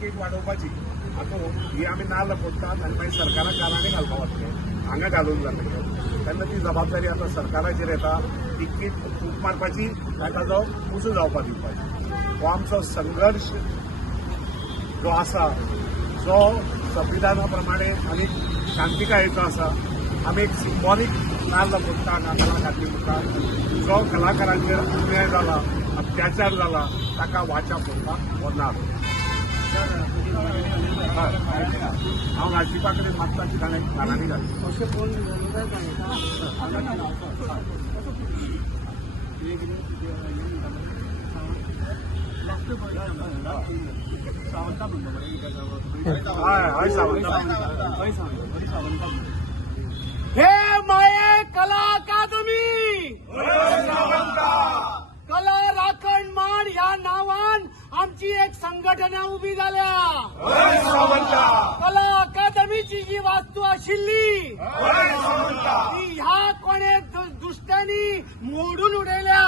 Ticket वाडोवपाची हातूंत ही आमी नाल्ल फोडटात आनी मागीर सरकाराक कारणांनी घालपा वतले हांगा घालून जातले तेन्ना ती जबाबदारी आतां सरकाराचेर येता तिकीट फूक मारपाची ताका ताजो उजो जावपाक दिवपाची हो आमचो संघर्श जो आसा जो संविधाना प्रमाणे आनी शांतिकायेचो आसा आमी एक सिंबॉलीक नाल्ल म्हणटा नाल्ला घातली म्हणटा जो कलाकारांचेर अन्याय जाला अत्याचार जाला ताका वाचा फोडपाक हो नाल्ल हांव राजदीपा कडेन मागता की ताणें घालांनी घातली अशें कोण उलयता हय हय सावंत हे माये कला अकादमी कला राखण मान ह्या नावान एक संघटना उभी झाल्या. कला अकादमीची जी वास्तू आशिल्ली ती ह्या कोणे दु- दुश्ट्यांनी मोडून उडयल्या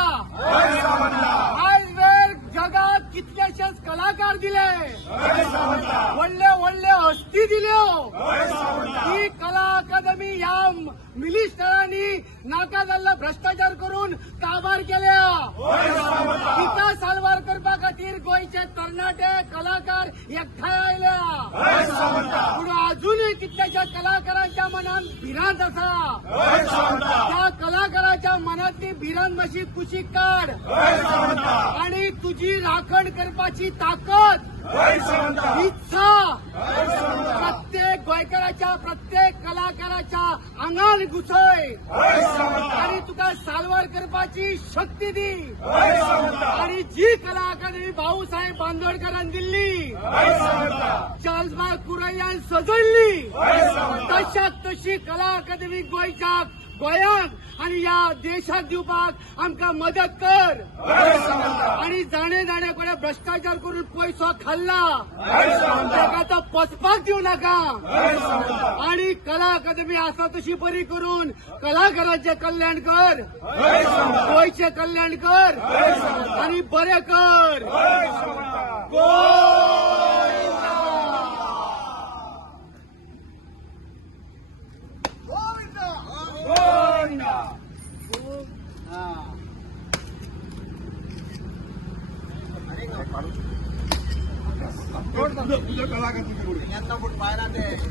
आयज वेळ जगात कितलेशेच कलाकार दिले. व्हडले व्हडले हस्ती दिल्यो ही कला अकादमी ह्या मिनिस्टरांनी नाका जाल्लो भ्रष्टाचार करून काबार केल्या. खातीर गोंयचे तरणाटे कलाकार एकठांय आयल्या. पूण अजूनय कितल्याशा कलाकारांच्या मनात भिरांत आसा त्या कलाकाराच्या मनातली भिरांत मातशी कुशीक काड आणि तुझी राखण करपाची ताकद. इच्छा. प्रत्येक गोंयकाराच्या प्रत्येक कलाकाराच्या आंगान घुसय. सालवार करपाची शक्ती दी. आणि जी कला अकादमी भाऊसाहेब बांदोडकरान दिल्ली चार्ल्सबाग कुरैयान सजयल्ली तशाक तशी कला अकादमी गोंयच्या गोंयांक आणि या देशाक दिवपाक आमकां मदत कर. आणि जाणे जाणे कोणे भ्रष्टाचार करून पयसो खाल्ला. ताका तो पचपाक दिवं नाका. आणि कला अकादमी आसा तशी बरी करून कलाकारांचे कल्याण कर. गोंयचें कल्याण कर. आणि बरें कर. तुझ्या कलाकार तुझ्याकडे